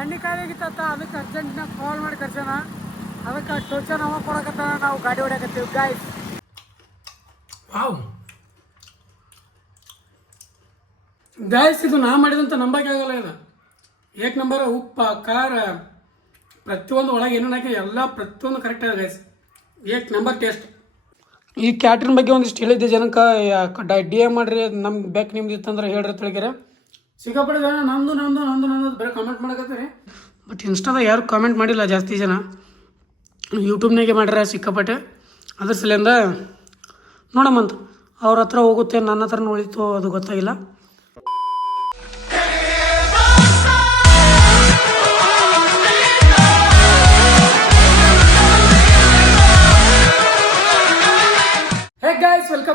ಎಣ್ಣೆ ಕಾಲಿಗಿತ್ತ ಅದಕ್ಕೆ ಅರ್ಜೆಂಟ್ನಾಗ ಕಾಲ್ ಮಾಡಿ ಕರ್ಸೋಣ. ಅದಕ್ಕೆ ಟೋಚನ್ ಅವ ಕೊಡಕತ್ತಾನ, ನಾವು ಗಾಡಿ ಹೊಡ್ಯಾಕತ್ತೀವಿ ಗಾಯ್ಸ್. ವಾವ್ ಗಾಯ್ಸ್, ಇದು ನಾ ಮಾಡಿದಂತ ನಂಬಕ್ಕೆ ಆಗಲ್ಲ. ಇದು ಏಕ್ ನಂಬರ್ ಉಪ್ಪ ಖಾರ ಪ್ರತಿಯೊಂದು ಒಳಗೆ ಏನೇನು ಹಾಕಿ ಎಲ್ಲ ಪ್ರತಿಯೊಂದು ಕರೆಕ್ಟ್ ಆಗಿದೆ ಗಾಯ್ಸ್. ಏಕ್ ನಂಬರ್ ಟೇಸ್ಟ್. ಈ ಕ್ಯಾಟ್ರಿನ್ ಬಗ್ಗೆ ಒಂದಿಷ್ಟು ಹೇಳಿದ್ದೆ ಜನಕ್ಕೆ, ಡಿ ಎಮ್ ಮಾಡ್ರಿ ನಮ್ಗೆ ಬೇಕು ನಿಮ್ದು ಇತ್ತಂದ್ರೆ ಹೇಳ್ರಿ ತಿಳಿಗ್ಯಾರ. ಸಿಕ್ಕಾಪಟ್ಟೆ ಜನ ನಂದು ನಂದು ನಂದು ನಂದು ಬರೀ ಕಾಮೆಂಟ್ ಮಾಡಕತ್ತಾರೆ. ಬಟ್ ಇನ್ಸ್ಟಾದಾಗ ಯಾರು ಕಾಮೆಂಟ್ ಮಾಡಿಲ್ಲ ಜಾಸ್ತಿ ಜನ, ಯೂಟ್ಯೂಬ್ನಾಗೆ ಮಾಡ್ಯಾರ ಸಿಕ್ಕಾಪಟ್ಟೆ. ಅದ್ರ ಸಲಿಂದ ನೋಡಮ್ಮಂತ ಅವ್ರ ಹತ್ರ ಹೋಗುತ್ತೆ, ನನ್ನ ಹತ್ರ ಉಳಿತು ಅದು ಗೊತ್ತಾಗಿಲ್ಲ.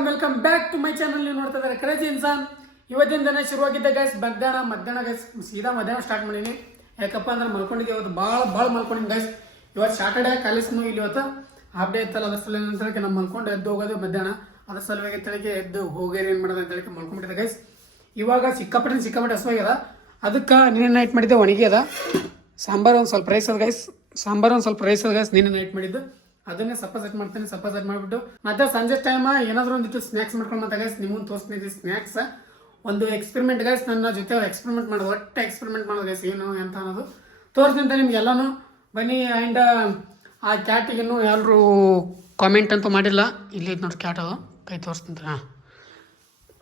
Welcome back to my channel. ನೀವು ನೋಡ್ತಾ ಇದ್ದಾರೆ ಕ್ರೇಜಿ ಇನ್ಸಾನ್. ಇವತ್ತಿನ ದಿನ ಶುರುವಾಗಿದ್ದ ಗೈಸ್ ಮಧ್ಯಾಹ್ನ ಗೈಸ್, ಸೀದಾ ಮಧ್ಯಾಹ್ನ ಸ್ಟಾರ್ಟ್ ಮಾಡೀನಿ. ಯಾಕಪ್ಪ ಅಂದ್ರೆ ಮಲ್ಕೊಂಡಿದ್ದೆ ಇವತ್ತು, ಭಾಳ ಮಲ್ಕೊಂಡಿನಿ ಗೈಸ್. ಇವತ್ತು ಸ್ಯಾಟರ್ಡೇ ಕಾಲೇಜ್ನು ಇಲ್ಲಿ ಇವತ್ತು ಹಾಫ್ ಡೇ ಇತ್ತಲ್ಲ, ಅದ್ರ ಸಲ ಅಂತೇಳಿ ನಾವು ಮಲ್ಕೊಂಡು ಎದ್ದು ಹೋಗೋದು ಮಧ್ಯಾಹ್ನ. ಅದ್ರ ಸಲುವಾಗಿ ಅಂತೇಳಿ ಎದ್ದು ಹೋಗ್ಯಾರ ಏನು ಮಾಡೋದು ಅಂತೇಳಿ ಮಲ್ಕೊಂಡ್ಬಿಟ್ಟಿದೆ ಗೈಸ್. ಇವಾಗ ಸಿಕ್ಕಾಪಟ್ಟೆ ಹಸುವಾಗ್ಯದ. ಅದಕ್ಕೆ ನಿನ್ನೆ ನೈಟ್ ಮಾಡಿದ್ದೆ ಒಣಗ್ಯದ. ಸಾಂಬಾರು ಒಂದು ಸ್ವಲ್ಪ ರೈಸ್ ಅದ ಗೈಸ್, ನಿನ್ನೆ ನೈಟ್ ಮಾಡಿದ್ದು. ಅದನ್ನೇ ಸೆಟ್ ಮಾಡ್ತೀನಿ. ಸೆಟ್ ಮಾಡಿಬಿಟ್ಟು ಮತ್ತೆ ಸಂಜೆ ಟೈಮ್ ಏನಾದರೂ ಒಂದಿಟ್ಟು ಸ್ನ್ಯಾಕ್ಸ್ ಮಾಡ್ಕೊಂಡು ಮತ್ತೆ ಗೈಸ್ ನಿಮ್ಮನ್ನು ತೋರಿಸ್ತೀನಿ. ಸ್ನ್ಯಾಕ್ಸ್ ಒಂದು ಎಕ್ಸ್ಪೆರಿಮೆಂಟ್ ಗೈಸ್, ನನ್ನ ಜೊತೆ ಎಕ್ಸ್ಪೆರಿಮೆಂಟ್ ಮಾಡೋದು, ಒಟ್ಟು ಎಕ್ಸ್ಪೆರಿಮೆಂಟ್ ಮಾಡೋದು ಗೈಸ್, ಏನು ಅಂತ ಅನ್ನೋದು ತೋರಿಸ್ತೀನಿ ನಿಮ್ಗೆ ಎಲ್ಲನೂ. ಬನ್ನಿ. ಆ್ಯಂಡ್ ಆ ಕ್ಯಾಟಿಗಿನ್ನೂ ಎಲ್ಲರೂ ಕಾಮೆಂಟ್ ಅಂತೂ ಮಾಡಿಲ್ಲ. ಇಲ್ಲಿ ನೋಡಿ ಕ್ಯಾಟ್ ಅದು, ಕೈ ತೋರಿಸ್ತೀನಿ. ಹಾಂ,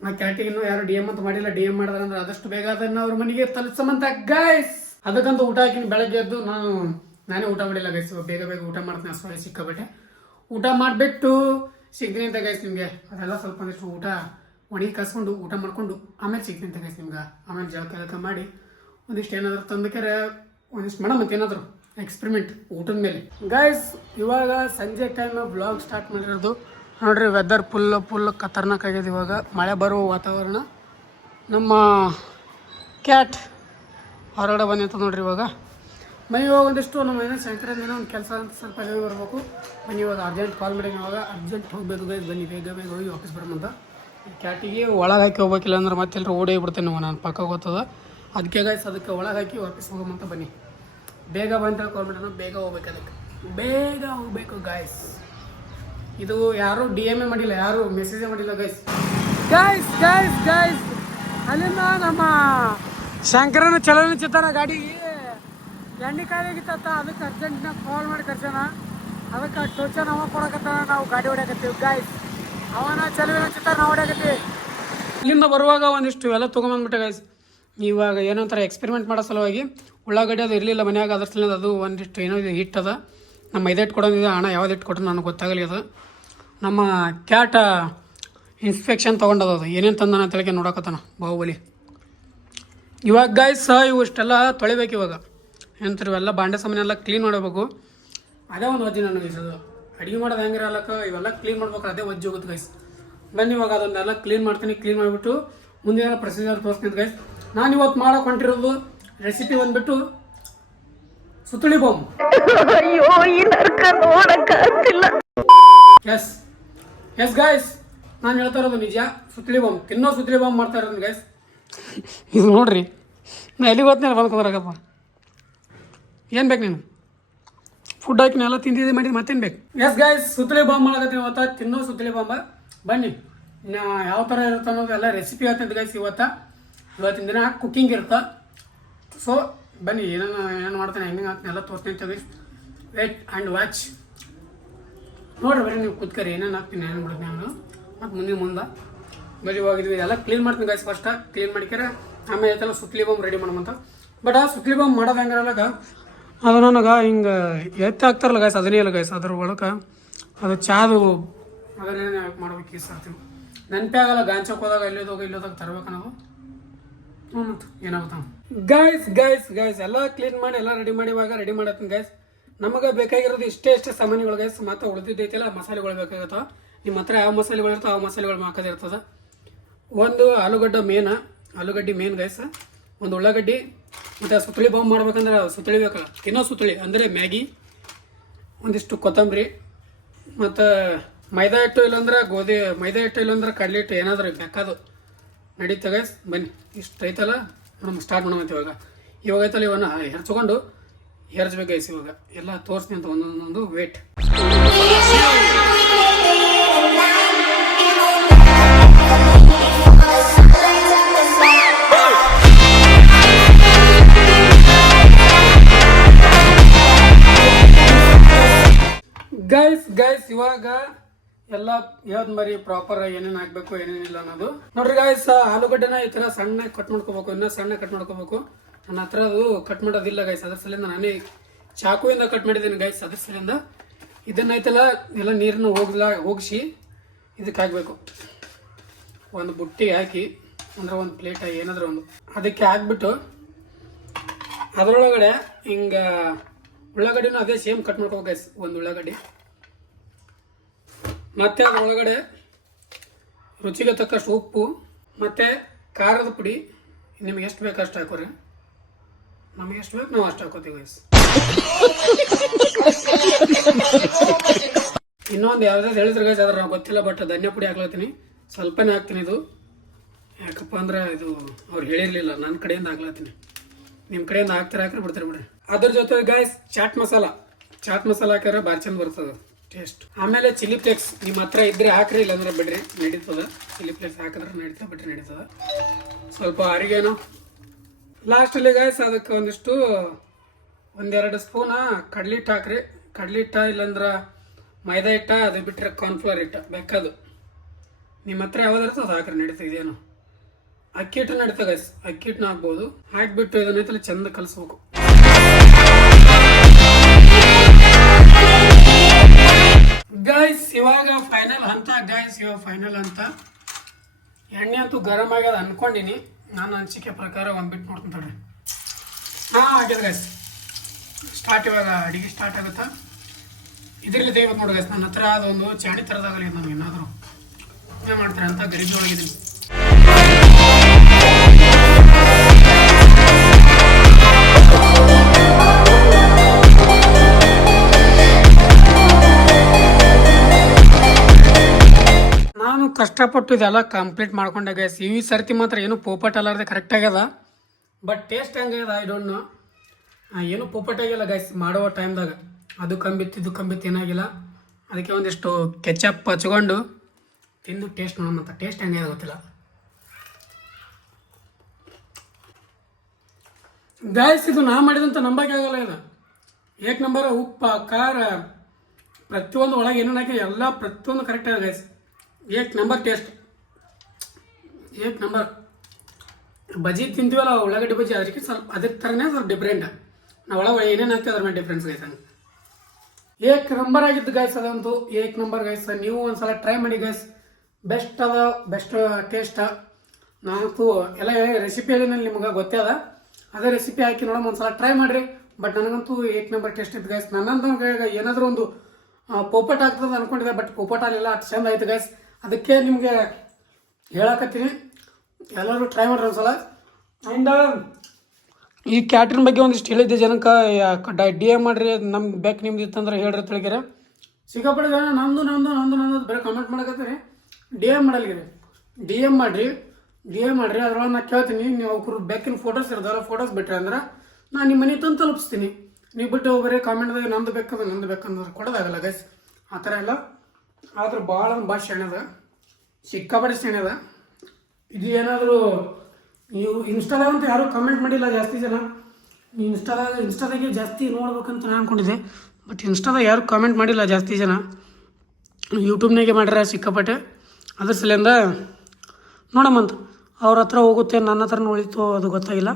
ಆ ಕ್ಯಾಟಿಗಿನ್ನೂ ಯಾರು ಡಿ ಎಮ್ ಅಂತ ಮಾಡಿಲ್ಲ. ಡಿ ಎಮ್ ಮಾಡಿದ್ರೆ ಅಂದ್ರೆ ಆದಷ್ಟು ಬೇಗ ಅದನ್ನು ಅವ್ರ ಮನೆಗೆ ತಲುಪಿಸಮಂತ ಗೈಸ್. ಅದಕ್ಕಂತೂ ಊಟ ಹಾಕಿನಿ. ಬೆಳಗ್ಗೆ ಎದ್ದು ನಾನೇ ಊಟ ಮಾಡಿಲ್ಲ ಗೈಸ್. ಬೇಗ ಊಟ ಮಾಡ್ತೀನಿ, ಅಷ್ಟೇ ಸಿಕ್ಕಾಬಟ್ಟೆ. ಊಟ ಮಾಡಿಬಿಟ್ಟು ಸಿಗ್ತೀನಿ ಅಂತ ಗೈಸ್ ನಿಮಗೆ. ಅದೆಲ್ಲ ಸ್ವಲ್ಪ ಒಂದಿಷ್ಟು ಊಟ ಒಣಗಿ ಕಸ್ಕೊಂಡು ಊಟ ಮಾಡ್ಕೊಂಡು ಆಮೇಲೆ ಸಿಗ್ತೀನಿ ಅಂತ ಗೈಸ್ ನಿಮ್ಗೆ. ಆಮೇಲೆ ಜಳಕ ಮಾಡಿ ಒಂದಿಷ್ಟು ಏನಾದರೂ ತಂದಕ್ರೆ ಒಂದಿಷ್ಟು ಮೇಡಮ್ ಅಂತ ಏನಾದರೂ ಎಕ್ಸ್ಪೆರಿಮೆಂಟ್ ಊಟದ ಮೇಲೆ ಗೈಸ್. ಇವಾಗ ಸಂಜೆ ಟೈಮ್ ವ್ಲಾಗ್ ಸ್ಟಾರ್ಟ್ ಮಾಡಿರೋದು ನೋಡ್ರಿ. ವೆದರ್ ಫುಲ್ ಖತರ್ನಾಕ್ ಆಗಿದೆ. ಇವಾಗ ಮಳೆ ಬರುವ ವಾತಾವರಣ. ನಮ್ಮ ಕ್ಯಾಟ್ ಹೊರಗಡೆ ಬಂದಿತ್ತು ನೋಡ್ರಿ. ಇವಾಗ ಮನೆ ಹೋಗಿ ಒಂದಿಷ್ಟು ನಮ್ಮ ಏನೋ ಶಂಕರನ ಒಂದು ಕೆಲಸ ಅಂತ ಸ್ವಲ್ಪ ಬರಬೇಕು. ಬನ್ನಿ, ಇವಾಗ ಅರ್ಜೆಂಟ್ ಕಾಲ್ ಮಾಡಿ, ಇವಾಗ ಅರ್ಜೆಂಟ್ ಹೋಗಬೇಕು ಗೈಸ್. ಬನ್ನಿ, ಬೇಗ ಹೋಗಿ ವಾಪಸ್ ಬರಮಂತ. ಕ್ಯಾಟಿಗೆ ಒಳಗೆ ಹಾಕಿ ಹೋಗ್ಬೇಕಿಲ್ಲ ಅಂದ್ರೆ ಮತ್ತೆಲ್ಲರೂ ಓಡಿ ಬಿಡ್ತೇನೆ ನಾವು, ನಾನು ಪಕ್ಕ ಗೊತ್ತದ. ಅದಕ್ಕೆ ಗೈಸ್, ಅದಕ್ಕೆ ಒಳಗೆ ಹಾಕಿ ವಾಪಸ್ ಹೋಗಮಂತ. ಬನ್ನಿ, ಬೇಗ ಬಂತ ಕಾಲ್ ಮಾಡೋಣ. ಬೇಗ ಹೋಗ್ಬೇಕು, ಅದಕ್ಕೆ ಬೇಗ ಹೋಗ್ಬೇಕು ಗೈಸ್. ಇದು ಯಾರೂ ಡಿ ಎಮ್ ಎ ಮಾಡಿಲ್ಲ, ಯಾರು ಮೆಸೇಜೇ ಮಾಡಿಲ್ಲ ಗೈಸ್. ಅಲ್ಲಿಂದ ನಮ್ಮ ಶಂಕರನ ಚಲನಚಿತ್ರ ಗಾಡಿಗೆ ಎಣ್ಣೆ ಕಾಲಿಗಿತ್ತ ಅದಕ್ಕೆ ಅರ್ಜೆಂಟ್ನಾಗ ಕಾಲ್ ಮಾಡಿ ಕರ್ಸೋಣ. ಅದಕ್ಕೆ ಟೋಚನ್ ಅವ ಕೊಡಕತ್ತಾನ, ನಾವು ಗಾಡಿ ಹೊಡ್ಯಾಕತ್ತೀವಿ ಗೈಸ್. ಅವನ ಚಲನಚಿತ್ರ ನಾವು ಹೊಡ್ಯಾಕತ್ತೀವಿ. ಇಲ್ಲಿಂದ ಬರುವಾಗ ಒಂದಿಷ್ಟು ಎಲ್ಲ ತೊಗೊಂಬಂದ್ಬಿಟ್ಟೆ ಗೈಸ್. ಇವಾಗ ಏನಂತಾರೆ ಎಕ್ಸ್ಪೆರಿಮೆಂಟ್ ಮಾಡೋ ಸಲುವಾಗಿ ಉಳ್ಳಾಗಡ್ಡಿ ಅದು ಇರಲಿಲ್ಲ ಮನ್ಯಾಗ. ಅದ್ರ ಸಲಿಂದ ಅದು ಒಂದಿಷ್ಟು ಏನೋ ಇದು ಹಿಟ್ಟದ. ನಮ್ಮ ಮೈದಾ ಕೊಡೋದಿದೆ, ಹಣ ಯಾವ್ದು ಇಟ್ಟು ಕೊಟ್ಟರೆ ನನಗೆ ಗೊತ್ತಾಗಲಿ. ಅದು ನಮ್ಮ ಕ್ಯಾಟ ಇನ್ಸ್ಪೆಕ್ಷನ್ ತೊಗೊಂಡದ. ಅದು ಏನೇನು ತಂದಾನ ಅಂತೇಳಿ ನೋಡಕತ್ತಾನ ಬಾಹುಬಲಿ. ಇವಾಗ ಗೈಸ್ ಇವು ಇಷ್ಟೆಲ್ಲ ತೊಳಿಬೇಕು. ಇವಾಗ ಏನಂತಾರೆ ಇವೆಲ್ಲ ಬಾಂಡೆ ಸಾಮಾನೆಲ್ಲ ಕ್ಲೀನ್ ಮಾಡಬೇಕು. ಅದೇ ಒಂದು ವಜ್ಜೆ ನನಗೆ ಇದು ಅಡುಗೆ ಮಾಡೋದು ಹೆಂಗಿರಲ್ಲಕ್ಕ, ಇವೆಲ್ಲ ಕ್ಲೀನ್ ಮಾಡ್ಬೇಕು, ಅದೇ ವಜ್ಜೆ ಹೋಗುತ್ತೆ ಗೈಸ್. ಬನ್ನಿ, ಇವಾಗ ಅದನ್ನೆಲ್ಲ ಕ್ಲೀನ್ ಮಾಡ್ತೀನಿ. ಕ್ಲೀನ್ ಮಾಡಿಬಿಟ್ಟು ಮುಂದಿನ ಪ್ರೊಸೀಜರ್ ತೋರಿಸ್ತೀನಿ ಗೈಸ್. ನಾನು ಇವತ್ತು ಮಾಡೋಕೆ ಹೊಂಟಿರೋದು ರೆಸಿಪಿ ಬಂದ್ಬಿಟ್ಟು ಸುತ್ತಳಿ ಬಾಂಬ್. ಎಸ್ ಗೈಸ್, ನಾನು ಹೇಳ್ತಾ ಇರೋದು ನಿಜ. ಸುತ್ತಳಿ ಬಾಂಬ್, ತಿನ್ನೋ ಸುತ್ತಳಿ ಬಾಂಬ್ ಮಾಡ್ತಾ ಇರೋದು ಗೈಸ್. ಇದು ನೋಡ್ರಿ, ನಾ ಎಲ್ಲಿಗೆ ಹೋಗ್ತೀನಿ ಬಂದ್ಕೊಂಡ್ರಾಗಪ್ಪ. ಏನು ಬೇಕು ನೀನು? ಫುಡ್ ಹಾಕಿ ಎಲ್ಲ ತಿಂದಿದ್ದು ಮಾಡಿದ್ದು ಮತ್ತೇನು ಬೇಕು? ಎಸ್ ಗೈಸ್, ಸುತ್ತಳಿ ಬಾಂಬ್ ಮಾಡಕತ್ತೀನಿ ಇವತ್ತು. ತಿನ್ನೋ ಸುತ್ತಳಿ ಬಾಂಬ. ಬನ್ನಿ, ಯಾವ ಥರ ಇರುತ್ತೆ ಅನ್ನೋದು ಎಲ್ಲ ರೆಸಿಪಿ ಹೇಳ್ತೀನಿ ಗೈಸ್. ಇವತ್ತಿನ ದಿನ ಕುಕ್ಕಿಂಗ್ ಇರುತ್ತೆ. ಸೊ ಬನ್ನಿ, ಏನೇನು ಮಾಡ್ತಾನೆ, ಹೆಂಗೆ ಆಗ್ತಾನೆ ಎಲ್ಲ ತೋರಿಸ್ತೀನಿ ಗೈಸ್. Wait and watch. ನೋಡ್ರಿ, ಬರೀ ನೀವು ಕುತ್ಕರಿ ಏನೇನು ಹಾಕ್ತೀನಿ, ಏನೇನು ಬಿಡ್ತೀನಿ ನಾನು ಮತ್ತು ಮುಂದೆ ಬರೀ ಹೋಗಿದ್ವಿ. ಇದೆಲ್ಲ ಕ್ಲೀನ್ ಮಾಡ್ತೀನಿ ಗೈಸ್. ಫಸ್ಟ್ ಕ್ಲೀನ್ ಮಾಡಿಕ್ಯಾರೆ ಆಮೇಲೆ ಐತೆಲ್ಲ ಸುತ್ತಲಿ ಬಾಂಬ್ ರೆಡಿ ಮಾಡೋಮಂತ. ಬಟ್ ಆ ಸುತ್ತಲಿ ಬಾಂಬ್ ಮಾಡೋದು ಹೆಂಗಿರಲ್ಲ, ಅದು ನನಗೆ ಹಿಂಗೆ ಎತ್ತಿ ಹಾಕ್ತಾರಲ್ಲ ಗೈಸ್, ಅದನ್ನೇ ಇಲ್ಲ ಗೈಸ್. ಅದ್ರ ಒಳಗೆ ಅದು ಚಾದು ಅದನ್ನೇನು ಮಾಡ್ಬೇಕು ಈ ಸರ್ತೀವಿ. ನೆನಪೇ ಆಗಲ್ಲ. ಗಾಂಚಕ್ಕೆ ಹೋದಾಗ ಇಲ್ಲೋದಾಗ ತರ್ಬೇಕು ನಾವು. ಮತ್ತು ಏನಾಗುತ್ತೆ ಗೈಸ್ ಎಲ್ಲ ಕ್ಲೀನ್ ಮಾಡಿ ಎಲ್ಲ ರೆಡಿ ಮಾಡಿ ಇವಾಗ ರೆಡಿ ಮಾಡತ್ತೀನಿ ಗೈಸ್. ನಮಗೆ ಬೇಕಾಗಿರೋದು ಇಷ್ಟೇ ಸಾಮಾನ್ಯಗಳು ಗೈಸ್. ಮತ್ತು ಉಳಿದಿದ್ದೈತಿಲ್ಲ ಮಸಾಲೆಗಳು ಬೇಕಾಗತ್ತವ. ನಿಮ್ಮ ಹತ್ರ ಯಾವ ಮಸಾಲೆಗಳು ಇರ್ತವೆ ಆ ಮಸಾಲೆಗಳು ಹಾಕೋದಿರ್ತದೆ. ಒಂದು ಆಲೂಗಡ್ಡೆ ಮೇನ್ ಗೈಸ್, ಒಂದು ಉಳ್ಳಾಗಡ್ಡಿ, ಮತ್ತು ಸುತ್ತಳಿ ಬಾಂಬ್ ಮಾಡ್ಬೇಕಂದ್ರೆ ಸುತ್ತಳಿ ಬೇಕಲ್ಲ, ತಿನ್ನೋ ಸುತ್ತಳಿ ಅಂದರೆ ಮ್ಯಾಗಿ, ಒಂದಿಷ್ಟು ಕೊತ್ತಂಬರಿ, ಮತ್ತು ಮೈದಾ ಹಿಟ್ಟು ಇಲ್ಲಾಂದ್ರೆ ಮೈದಾ ಹಿಟ್ಟು ಇಲ್ಲಾಂದ್ರೆ ಕಡಲೆ ಹಿಟ್ಟು ಏನಾದರೂ ಬೇಕಾದು ನಡೀತಾ ಗೈಸ್. ಬನ್ನಿ, ಇಷ್ಟು ಐತಲ್ಲ, ನಮ್ಮ ಸ್ಟಾರ್ಟ್ ಮಾಡೋಣ ಇವಾಗ. ಇವಾಗ ಐತಲ್ಲ ಇವನ್ನ ಹೆರ್ಚ್ಕೊಂಡು ಹೆರ್ಚ್ಬೇಕು ಗೈಸ್. ಇವಾಗ ಎಲ್ಲ ತೋರಿಸ್ತೀನಿ ಅಂತ ಒಂದೊಂದೊಂದು ವೇಟ್. ಗೈಸ್ ಇವಾಗ ಎಲ್ಲ ಯಾವ್ದು ಮರಿ ಪ್ರಾಪರ್ ಏನೇನು ಹಾಕ್ಬೇಕು ಏನೇನಿಲ್ಲ ಅನ್ನೋದು ನೋಡ್ರಿ ಗೈಸ್. ಆಲೂಗಡ್ಡೆನ ಈ ತರ ಸಣ್ಣ ಕಟ್ ಮಾಡ್ಕೋಬೇಕು, ಇನ್ನ ಸಣ್ಣ ಕಟ್ ಮಾಡ್ಕೋಬೇಕು. ನನ್ನ ಹತ್ರ ಅದು ಕಟ್ ಮಾಡೋದಿಲ್ಲ ಗೈಸ್, ಅದ್ರ ಸಲಿಂದ ನಾನೇ ಚಾಕುವಿಂದ ಕಟ್ ಮಾಡಿದ್ದೀನಿ ಗೈಸ್. ಅದ್ರ ಸಲಿಂದ ಇದನ್ನೈತಲ್ಲ ಎಲ್ಲ ನೀರನ್ನು ಹೋಗಿಸಿ ಇದಕ್ಕೆ ಹಾಕ್ಬೇಕು. ಒಂದು ಬುಟ್ಟಿ ಹಾಕಿ ಅಂದ್ರೆ ಒಂದು ಪ್ಲೇಟ್ ಏನಾದರೂ ಒಂದು ಅದಕ್ಕೆ ಹಾಕ್ಬಿಟ್ಟು ಅದರೊಳಗಡೆ ಹಿಂಗೆ ಉಳ್ಳಾಗಡ್ಡಿನೂ ಅದೇ ಸೇಮ್ ಕಟ್ ಮಾಡ್ಕೋಬೇಕು ಗೈಸ್. ಒಂದು ಉಳ್ಳಾಗಡ್ಡಿ ಮತ್ತೆ ಅದರೊಳಗಡೆ ರುಚಿಗೆ ತಕ್ಕಷ್ಟು ಉಪ್ಪು ಮತ್ತು ಖಾರದ ಪುಡಿ ನಿಮಗೆ ಎಷ್ಟು ಬೇಕು ಅಷ್ಟು ಹಾಕೋರಿ. ನಮಗೆ ಎಷ್ಟು ಬೇಕು ನಾವು ಅಷ್ಟು ಹಾಕೋತೀವಿ ಗೈಸ್. ಇನ್ನೊಂದು ಯಾವ್ದಾದ್ರು ಹೇಳಿದ್ರೆ ಗೈಸ್ ಅದ್ರ ನಾವು ಗೊತ್ತಿಲ್ಲ, ಬಟ್ ಧನ್ಯ ಪುಡಿ ಹಾಕ್ಲತ್ತೀನಿ, ಸ್ವಲ್ಪನೇ ಹಾಕ್ತೀನಿ. ಇದು ಯಾಕಪ್ಪ ಅಂದ್ರೆ ಇದು ಅವ್ರು ಹೇಳಿರಲಿಲ್ಲ, ನನ್ನ ಕಡೆಯಿಂದ ಹಾಕ್ಲತ್ತೀನಿ. ನಿಮ್ಮ ಕಡೆಯಿಂದ ಹಾಕ್ರೆ ಬಿಡ್ತಾರೆ ಬಿಡ್ರಿ. ಅದ್ರ ಜೊತೆ ಗೈಸ್ ಚಾಟ್ ಮಸಾಲ ಹಾಕಿದ್ರೆ ಭಾರಿ ಚಂದ ಬರ್ತದೆ ಟೇಸ್ಟ್. ಆಮೇಲೆ ಚಿಲ್ಲಿ ಫ್ಲೇಕ್ಸ್ ನಿಮ್ಮ ಹತ್ರ ಇದ್ರೆ ಹಾಕ್ರಿ, ಇಲ್ಲಾಂದ್ರೆ ಬಿಡ್ರಿ, ನಡೀತದ. ಚಿಲ್ಲಿ ಫ್ಲೇಕ್ಸ್ ಹಾಕಿದ್ರೆ ನಡೀತದೆ, ಬಿಟ್ರೆ ನಡೀತದ. ಸ್ವಲ್ಪ ಅರಿಗೇನು ಲಾಸ್ಟಲ್ಲಿ ಗೈಸ್ ಅದಕ್ಕೆ ಒಂದೆರಡು ಸ್ಪೂನ ಕಡ್ಲಿಟ್ಟು ಹಾಕ್ರಿ. ಕಡ್ಲಿಟ್ಟ ಇಲ್ಲಾಂದ್ರೆ ಮೈದಾ ಹಿಟ್ಟ, ಅದು ಬಿಟ್ಟರೆ ಕಾರ್ನ್ಫ್ಲವರ್ ಹಿಟ್ಟ ಬೇಕಾದು ನಿಮ್ಮ ಹತ್ರ ಯಾವ್ದಾರು ಅದು ಹಾಕ್ರಿ, ನಡೀತದೆ. ಇದೇನು ಅಕ್ಕಿ ಹಿಟ್ಟು ನಡೀತದೆ ಗೈಸ್, ಅಕ್ಕಿ ಹಿಟ್ಟನ್ನ ಹಾಕ್ಬೋದು. ಹಾಕ್ಬಿಟ್ಟು ಇದನ್ನೈತಲ್ಲಿ ಚಂದ ಕಲಿಸ್ಬೇಕು. ಗೈಸ್ ಇವಾಗ ಫೈನಲ್ ಹಂತ ಎಣ್ಣೆ ಅಂತೂ ಗರಂ ಆಗ್ಯದ ಅನ್ಕೊಂಡಿನಿ. ನಾನು ಅನಿಸಿಕೆ ಪ್ರಕಾರ ಒಂದ್ಬಿಟ್ಟು ನೋಡ್ತೀನಿ ತಡ್ರಿ. ಆಗ್ಯದ ಗೈಸ್, ಇವಾಗ ಅಡಿಗೆ ಸ್ಟಾರ್ಟ್ ಆಗುತ್ತಾ. ಇದರಲ್ಲಿ ತೆಗಿಬೇಕು ನೋಡಿ ಗೈಸ್. ನನ್ನ ಹತ್ರ ಅದೊಂದು ಚಾಣಿ ಥರದಾಗಲಿ ನನಗೆ ಏನಾದರೂ ಏನು ಮಾಡ್ತಾರೆ ಅಂತ ಗರೀಬಿ ಒಳಗಿದ್ದೀನಿ. ನಾನು ಕಷ್ಟಪಟ್ಟು ಇದೆಲ್ಲ ಕಂಪ್ಲೀಟ್ ಮಾಡ್ಕೊಂಡೆ ಗೈಸ್. ಈ ಸರ್ತಿ ಮಾತ್ರ ಏನು ಪೋಪಟ್ ಅಲ್ಲಾರ್ದೆ ಕರೆಕ್ಟ್ ಆಗ್ಯದ. ಬಟ್ ಟೇಸ್ಟ್ ಹೆಂಗಾಗ್ಯದ ಐ ಡೋಂಟ್ ನೋ. ಏನು ಪೋಪಟ್ ಆಗಿಲ್ಲ ಗೈಸ್ ಮಾಡುವ ಟೈಮ್ದಾಗ. ಅದು ಕಂಬಿತ್ತು ಏನಾಗಿಲ್ಲ. ಅದಕ್ಕೆ ಒಂದಿಷ್ಟು ಕೆಚಪ್ ಹಚ್ಕೊಂಡು ತಿಂದು ಟೇಸ್ಟ್ ನೋಡೋಣ. ಟೇಸ್ಟ್ ಹೆಂಗಾಗ್ಯದ ಗೊತ್ತಿಲ್ಲ ಗೈಸ್. ಇದು ನಾ ಮಾಡಿದಂಥ ನಂಬಕ್ಕೆ ಆಗಲ್ಲ. ಇದು ಏಕ್ ನಂಬರ್. ಉಪ್ಪು ಖಾರ ಪ್ರತಿಯೊಂದು ಒಳಗೆ ಏನೇನು ಹಾಕಿ ಎಲ್ಲ ಪ್ರತಿಯೊಂದು ಕರೆಕ್ಟ್ ಆಗಿದೆ ಗೈಸ್. ಏಕ್ ನಂಬರ್ ಟೇಸ್ಟ್, ಏಕ್ ನಂಬರ್. ಬಜ್ಜಿ ತಿಂತೀವಲ್ಲ ಉಳ್ಳಾಗಡ್ಡಿ ಬಜ್ಜಿ, ಅದಕ್ಕೆ ಸ್ವಲ್ಪ ಅದ್ರ ಥರನೇ ಸ್ವಲ್ಪ ಡಿಫ್ರೆಂಟ್. ನಾವು ಒಳಗೆ ಏನೇನು ಹಾಕ್ತೀವಿ ಅದ್ರ ಮೇಲೆ ಡಿಫ್ರೆನ್ಸ್ ಗೈಸ್. ಹಂಗೆ ಏಕ್ ನಂಬರ್ ಆಗಿದ್ದು ಗೈಸ್, ಅದಂತೂ ಏಕ್ ನಂಬರ್ ಗೈಸ್. ನೀವು ಒಂದ್ಸಲ ಟ್ರೈ ಮಾಡಿ ಗೈಸ್, ಬೆಸ್ಟ್ ಅದ, ಬೆಸ್ಟ್ ಟೇಸ್ಟ್. ನಾನಂತೂ ಎಲ್ಲ ರೆಸಿಪಿ ಹೇಳಿನಲ್ಲಿ ನಿಮ್ಗೆ ಗೊತ್ತೇ ಅದ. ಅದೇ ರೆಸಿಪಿ ಹಾಕಿ ನೋಡೋಣ, ಒಂದ್ಸಲ ಟ್ರೈ ಮಾಡಿರಿ. ಬಟ್ ನನಗಂತೂ ಏಕ್ ನಂಬರ್ ಟೇಸ್ಟ್ ಇತ್ತು ಗೈಸ್. ನನ್ನಂತೂ ಏನಾದರೂ ಒಂದು ಪೋಪಟ್ ಆಗ್ತದೆ ಅನ್ಕೊಂಡಿದ್ದೆ, ಬಟ್ ಪೋಪಟ್ ಆಗಲಿಲ್ಲ. ಅಷ್ಟು ಚಂದ ಆಯ್ತು ಗೈಸ್. ಅದಕ್ಕೆ ನಿಮಗೆ ಹೇಳಕತ್ತೀನಿ, ಎಲ್ಲರೂ ಟ್ರೈ ಮಾಡ್ರಿ ಒಂದ್ಸಲ. ಆ್ಯಂಡ್ ಈ ಕ್ಯಾಟ್ರಿನ್ ಬಗ್ಗೆ ಒಂದಿಷ್ಟು ಹೇಳಿದ್ದೆ ಜನಕ್ಕೆ, DM ಮಾಡಿರಿ, ನಮ್ಗೆ ಬೇಕು ನಿಮ್ದು ಇತ್ತಂದ್ರೆ ಹೇಳ್ರಿ ತಿಳಿಗಿರ. ಸಿಕ್ಕಾಪಟ್ಟೆ ಜನ ನಂದು ಬೇರೆ ಕಮೆಂಟ್ ಮಾಡಕತ್ತೀರಿ. DM ಮಾಡಲ್ಗಿರಿ, DM ಮಾಡಿರಿ. ಅದ್ರೊಳಗೆ ನಾನು ಕೇಳ್ತೀನಿ, ನೀವು ಅವ್ರು ಬೇಕಿನ ಫೋಟೋಸ್ ಇರೋದಲ್ಲ, ಫೋಟೋಸ್ ಬಿಟ್ರಿ ಅಂದ್ರೆ ನಾನು ನಿಮ್ಮ ಮನೆ ತಂದು ತಲುಪಿಸ್ತೀನಿ. ನೀವು ಬಿಟ್ಟು ಬರೀ ಕಾಮೆಂಟ್ದಾಗ ನಂದು ಬೇಕಂದ್ರೆ ಕೊಡೋದಾಗಲ್ಲ ಗೈಸ್. ಆ ಥರ ಎಲ್ಲ. ಆದ್ರೆ ಭಾಳ ಶೆಣದ, ಸಿಕ್ಕಾಪಟ್ಟೆ ಶೆಣದ. ಇದು ಏನಾದರೂ ನೀವು ಇನ್ಸ್ಟಾದಾಗಂತೂ ಯಾರೂ ಕಮೆಂಟ್ ಮಾಡಿಲ್ಲ ಜಾಸ್ತಿ ಜನ. ಇನ್ಸ್ಟಾದಾಗೆ ಜಾಸ್ತಿ ನೋಡ್ಬೇಕಂತ ನಾನು ಅಂದ್ಕೊಂಡಿದ್ದೆ, ಬಟ್ ಇನ್ಸ್ಟಾದಾಗ ಯಾರು ಕಮೆಂಟ್ ಮಾಡಿಲ್ಲ ಜಾಸ್ತಿ ಜನ. ಯೂಟ್ಯೂಬ್ನಾಗೆ ಮಾಡ್ಯಾರ ಸಿಕ್ಕಾಪಟ್ಟೆ. ಅದ್ರ ಸಲಿಂದ ನೋಡಮ್ಮಂತ ಅವ್ರ ಹತ್ರ ಹೋಗುತ್ತೆ, ನನ್ನ ಹತ್ರನೂ ಉಳಿತು ಅದು ಗೊತ್ತಾಗಿಲ್ಲ.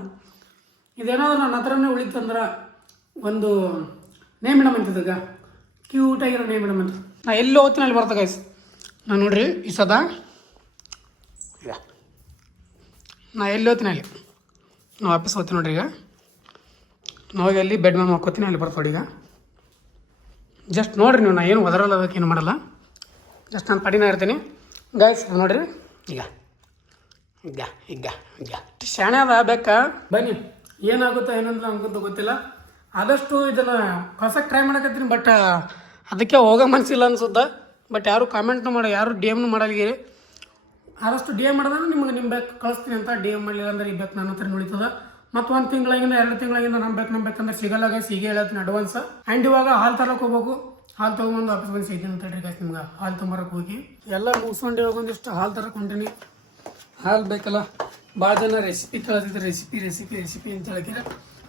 ಇದೇನಾದ್ರು ನನ್ನ ಹತ್ರನೇ ಉಳಿತಂದ್ರೆ ಒಂದು ನೇಮ್ ಇಡಮ್ ಅಂತಿದ್ದಾಗ, ಕ್ಯೂಟಾಗಿರೋ ನೇಮ್ ಇಡಮ್ ಅಂತ. ನಾ ಎಲ್ಲಿ ಹೋಗ್ತೀನಿ ಅಲ್ಲಿ ಬರ್ತಾ ಗೈಸ್. ನಾನು ನೋಡ್ರಿ ಈ ಸದ ನಾ ಎಲ್ಲಿ ಹೋಗ್ತೀನಿ ಅಲ್ಲಿ ನಾವು ವಾಪಸ್ ಹೋಗ್ತೀನಿ ನೋಡ್ರಿ. ಈಗ ನಾವಾಗ ಅಲ್ಲಿ ಬೆಡ್ ಮೇಲೆ ಹಾಕೋತೀನಿ, ಅಲ್ಲಿ ಬರ್ತಾವೆ ಈಗ. ಜಸ್ಟ್ ನೋಡಿರಿ ನೀವು, ನಾ ಏನು ಒದರಲ್ಲ, ಅದಕ್ಕೆ ಏನು ಮಾಡಲ್ಲ. ಜಸ್ಟ್ ನಾನು ಪಡಿನ ಇರ್ತೀನಿ ಗೈಸ್. ನೋಡಿರಿ ಈಗ ಶಾಣೆ ಅದ ಬೇಕಾ. ಬನ್ನಿ, ಏನಾಗುತ್ತೋ ಏನಂದ್ರೆ ಅನ್ಕೊಂತ ಗೊತ್ತಿಲ್ಲ. ಆದಷ್ಟು ಇದನ್ನು ಕಳ್ಸಕ್ಕೆ ಟ್ರೈ ಮಾಡಕತ್ತೀನಿ, ಬಟ್ ಅದಕ್ಕೆ ಹೋಗೋ ಮನಸ್ಸಿಲ್ಲ ಅನ್ಸುತ್ತೆ. ಬಟ್ ಯಾರು ಕಾಮೆಂಟ್ನು ಯಾರು DM ಮಾಡಲ್ಗಿರಿ. ಆದಷ್ಟು DM ಮಾಡಿದ್ರೆ ನಿಮ್ಗೆ ಬೇಕು ಕಳಿಸ್ತೀನಿ ಅಂತ. DM ಮಾಡಲಿಲ್ಲ ಅಂದ್ರೆ ಈ ಬೇಕು ನನ್ನ ಹತ್ರ ಉಳಿತದ. ಮತ್ತು 1 ತಿಂಗಳಾಗಿಂದ 2 ತಿಂಗಳಾಗಿಂದ ನಂಬೇಕಂದ್ರೆ ಸಿಗಲ್ಲ ಗೈಸ್, ಈಗ ಹೇಳತ್ತೀನಿ ಅಡ್ವಾನ್ಸ್. ಆ್ಯಂಡ್ ಇವಾಗ ಹಾಲು ತರಕ್ಕೆ ಹೋಗ್ಬೇಕು. ಹಾಲು ತೊಗೊಂಬಂದು ವಾಪಸ್ ಬಂದು ಸಿಗ್ತೀನಿ ಅಂತ ಹೇಳ್ರಿ ಗೈಸ್. ನಿಮ್ಗೆ ಹಾಲು ತೊಂಬರಕ್ಕೆ ಹೋಗಿ ಎಲ್ಲ ಮುಗಿಸ್ಕೊಂಡು ಇವಾಗ ಒಂದಿಷ್ಟು ಹಾಲು ತರಕ್ಕೆ ಹೊಂಟೀನಿ. ಹಾಲು ಬೇಕಲ್ಲ, ಭಾಳ ಜನ ರೆಸಿಪಿ ಕೇಳತ್ತಿದ್ರು, ರೆಸಿಪಿ ಅಂತ ಹೇಳಿದ್ರೆ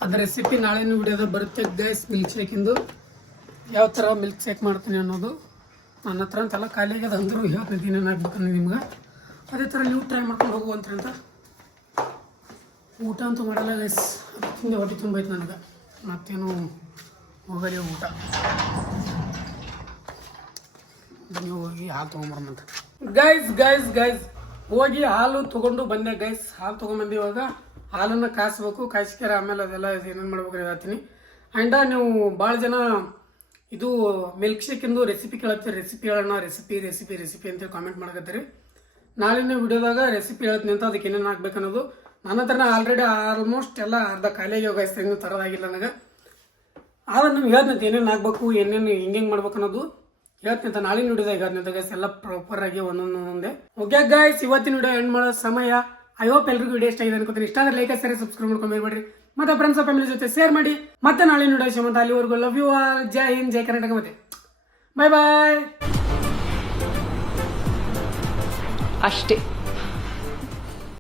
ಅದ್ರ ರೆಸಿಪಿ ನಾಳೆನೂ ವಿಡಿಯೋದ ಬರುತ್ತೆ ಗೈಸ್. ಮಿಲ್ಕ್ ಶೇಕಿಂದು ಯಾವ ಥರ ಮಿಲ್ಕ್ ಶೇಕ್ ಮಾಡ್ತೀನಿ ಅನ್ನೋದು ನನ್ನ ಹತ್ರ ಅಂತೆಲ್ಲ ಖಾಲಿ ಆಗ್ಯದ, ಅಂದರೂ ಹೇಳ್ತಿದ್ದೀನಿ ಏನು ಆಗ್ಬೇಕಂದ್ರೆ ನಿಮ್ಗೆ. ಅದೇ ಥರ ನೀವು ಟ್ರೈ ಮಾಡ್ಕೊಂಡು ಹೋಗುವಂತ್ರಿ ಅಂತ. ಊಟ ಅಂತೂ ಮಾಡಲ್ಲ ಗೈಸ್, ಹಿಂದೆ ಹೊಟ್ಟೆ ತುಂಬೈತೆ ನನಗೆ, ಮತ್ತೇನು ಹೋಗಲಿ ಊಟ. ನೀವು ಹೋಗಿ ಹಾಲು ತೊಗೊಂಬರಂತ ಗೈಸ್. ಹೋಗಿ ಹಾಲು ತೊಗೊಂಡು ಬಂದೆ ಗೈಸ್. ಹಾಲು ತೊಗೊಂಬಂದು ಇವಾಗ ಹಾಲನ್ನು ಕಾಯಿಸ್ಬೇಕು. ಕಾಯಿಸ್ಕ್ಯಾರ ಆಮೇಲೆ ಅದೆಲ್ಲ ಏನೇನು ಮಾಡ್ಬೇಕು ಹೇಳ್ತೀನಿ. ಆ್ಯಂಡ ನೀವು ಭಾಳ ಜನ ಇದು ಮಿಲ್ಕ್ ಶೇಕಿಂದು ರೆಸಿಪಿ ಕೇಳತ್ತೀರಿ, ರೆಸಿಪಿ ಹೇಳೋಣ, ರೆಸಿಪಿ ಅಂತೇಳಿ ಕಾಮೆಂಟ್ ಮಾಡಕತ್ತೀರಿ. ನಾಳಿನ ವಿಡಿಯೋದಾಗ ರೆಸಿಪಿ ಹೇಳ್ತೀನಿ ಅಂತ, ಅದಕ್ಕೆ ಏನೇನು ಹಾಕ್ಬೇಕು ಅನ್ನೋದು. ನನ್ನ ಹತ್ರ ಆಲ್ರೆಡಿ ಆಲ್ಮೋಸ್ಟ್ ಎಲ್ಲ ಅರ್ಧ ಖಾಲಿಯಾಗಿ ಗೈಸ್, ಇನ್ನೂ ತರೋದಾಗಿಲ್ಲ ನನಗೆ. ಆದ್ರೆ ನಿಮ್ಗೆ ಹೇಳ್ತಂತ ಏನೇನು ಹಾಕ್ಬೇಕು, ಏನೇನು ಹಿಂಗೆ ಮಾಡ್ಬೇಕು ಅನ್ನೋದು ಹೇಳ್ತೀನಿ ಅಂತ ನಾಳಿನ ವಿಡಿಯೋದಾಗ ಹೇಳ್ತೀನಿ ಗೈಸ್, ಎಲ್ಲ ಪ್ರಾಪರ್ ಆಗಿ ಒಂದೊಂದೇ. ಓಕೆ ಗೈಸ್, ಇವತ್ತಿನ ವಿಡಿಯೋ ಎಂಡ್ ಮಾಡೋ ಸಮಯ. ಐ ಹೋಪ್ ಎಲ್ರಿಗೂ ವಿಡಿಯೋ ಇಷ್ಟ ಆಗಿದೆ ಅನ್ಕೋತೀನಿ. ಇಷ್ಟ ಆದರೆ ಲೈಕ್ ಸರಿ ಸಬ್ಸ್ಕ್ರೈಬ್ ಮಾಡ್ಕೊಂಡ್ಬಿಡ್ರಿ, ಮತ್ತೆ ಫ್ರೆಂಡ್ಸ್ ಫ್ಯಾಮಿಲಿ ಜೊತೆ ಶೇರ್ ಮಾಡಿ. ಮತ್ತೆ ನಾಳಿನ ವಿಡಿಯೋ ಸಿಗೋಣ. ಅಲ್ಲಿವರೆಗೂ ಲವ್ ಯು ಆಲ್. ಜೈ ಹಿಂದ್, ಜೈ ಕರ್ನಾಟಕ. ಮತ್ತೆ ಬಾಯ್. ಅಷ್ಟೇ.